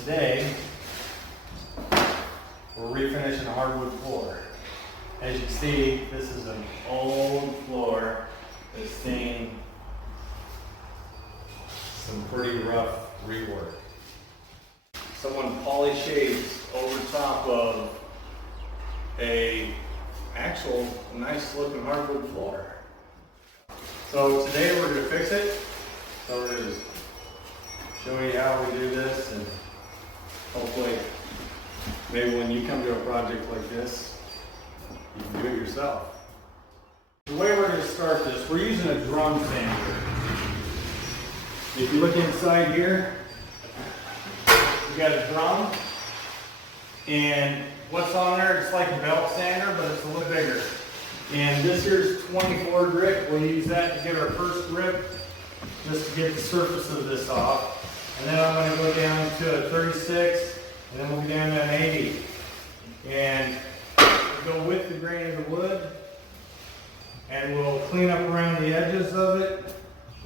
today, we're refinishing a hardwood floor. As you can see, this is an old floor that's seen some pretty rough rework. Someone polished shades over top of a actual nice looking hardwood floor. So today we're going to fix it. So we're going to show you how we do this, and hopefully maybe when you come to a project like this, you can do it yourself. The way we're going to start this, we're using a drum sander. If you look inside here, we got a drum, and what's on there, it's like a belt sander, but it's a little bigger. And this here's 24 grit. We'll use that to get our first grip, just to get the surface of this off. And then I'm going to go down to a 36, and then we'll go down to an 80. And we'll go with the grain of the wood, and we'll clean up around the edges of it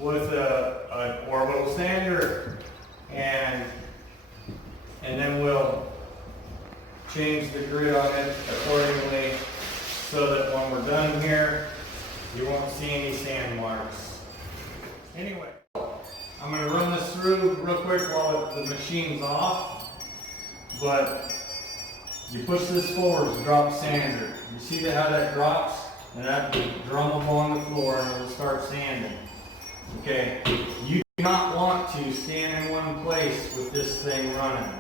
with an orbital sander, and then we'll change the grit on it accordingly so that when we're done here, you won't see any sand marks. Anyway, I'm going to run this through real quick while the machine's off, but you push this forward to drop sander. You see how that drops? And that will drum along the floor and it'll start sanding. Okay, you do not want to stand in one place with this thing running.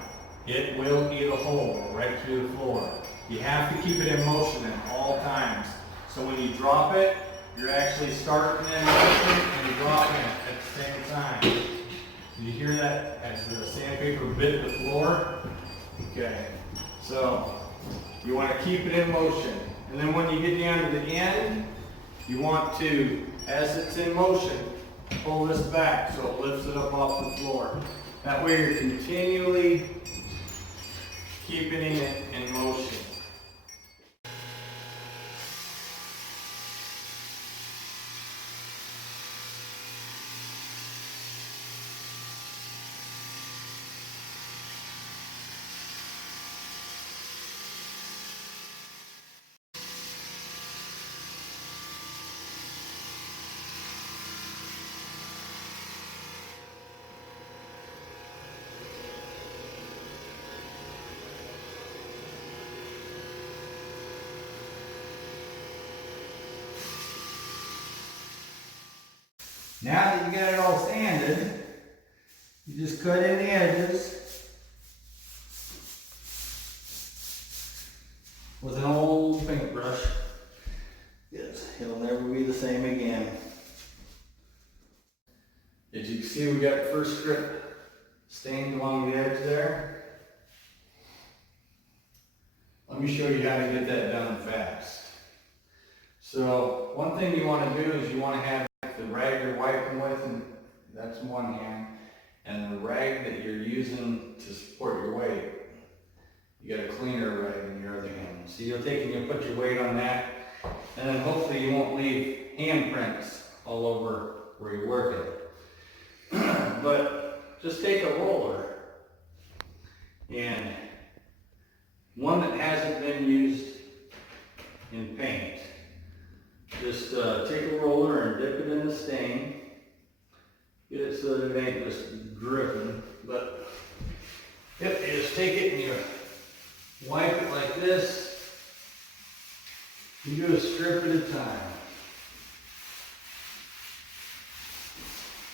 It will eat a hole right through the floor. You have to keep it in motion at all times. So when you drop it, you're actually starting in motion and dropping it at the same time. Do you hear that as the sandpaper bit the floor? Okay, so you want to keep it in motion. And then when you get down to the end, you want to, as it's in motion, pull this back so it lifts it up off the floor. That way you're continually keeping it in motion. Now that you got it all sanded, you just cut in the edges with an old paintbrush. Yes, it'll never be the same again. As you can see, we got the first strip stained along the edge there. Let me show you how to get that done fast. So one thing you want to do is you want to have the rag you're wiping with, and that's one hand, and the rag that you're using to support your weight, you got a cleaner rag in your other hand. So you'll take and you'll put your weight on that, and then hopefully you won't leave handprints all over where you're working. But just take a roller, and one that hasn't been used in paint. Just take a roller and dip it in the stain. Get it so that it ain't just dripping. But yep, you just take it and you wipe it like this. You do a strip at a time.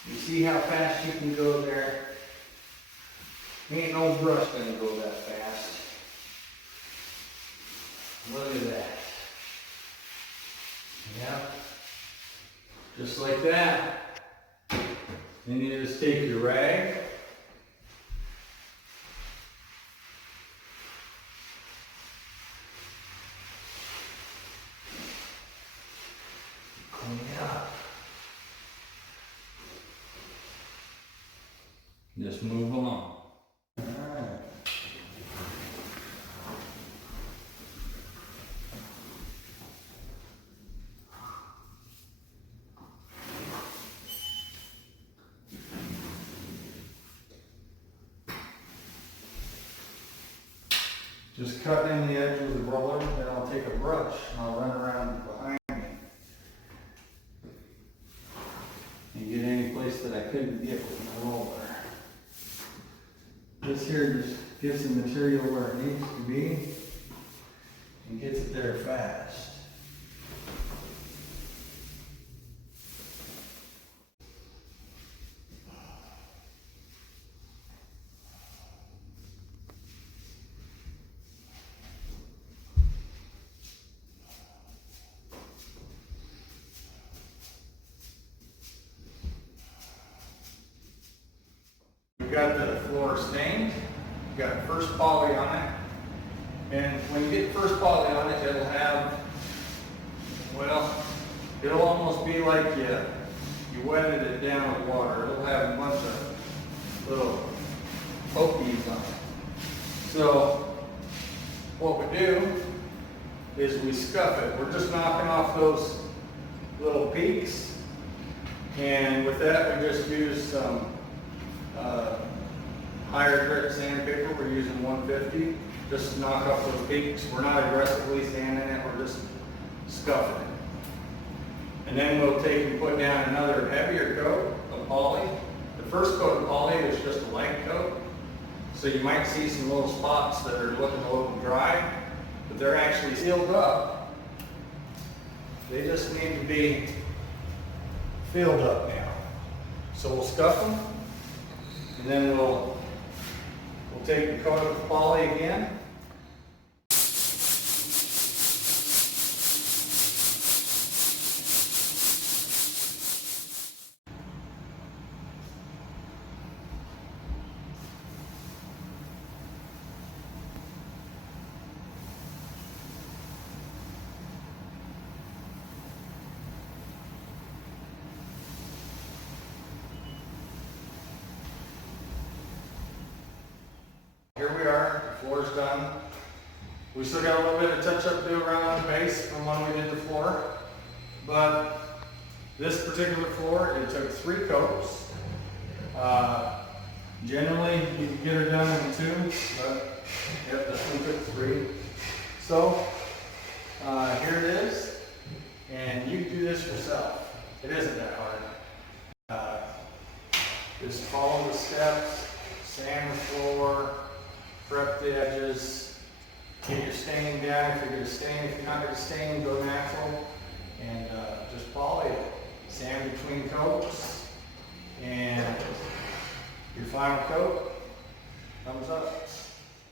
You see how fast you can go there? Ain't no brush gonna go that fast. Look at that. Yep, just like that. Then you just take your rag, clean it up, just move along. Just cutting in the edge with the roller, then I'll take a brush and I'll run around behind me and get any place that I couldn't get with my roller. This here just gets the material where it needs to be and gets it there fast. We've got the floor stained, we've got first poly on it, and when you get first poly on it, it'll have, well, it'll almost be like you wetted it down with water. It'll have a bunch of little pokies on it. So what we do is we scuff it. We're just knocking off those little peaks, and with that we just use some higher grit sandpaper. We're using 150 just to knock off those peaks. We're not aggressively sanding it, we're just scuffing it. And then we'll take and put down another heavier coat of poly. The first coat of poly is just a light coat, so you might see some little spots that are looking a little dry, but they're actually sealed up. They just need to be filled up now. So we'll scuff them, and then we'll take the coat of poly again. Here we are, the floor's done. We still got a little bit of touch-up to do around the base from when we did the floor, but this particular floor, it took 3 coats. Generally, you can get her done in 2, but yep, this one took 3. So, here it is, and you can do this yourself. It isn't that hard. Just follow the steps, sand the floor, prep the edges, get your staining down if you're going to stain. If you're not going to stain, go natural, and just poly it. Sand between coats, and your final coat comes up.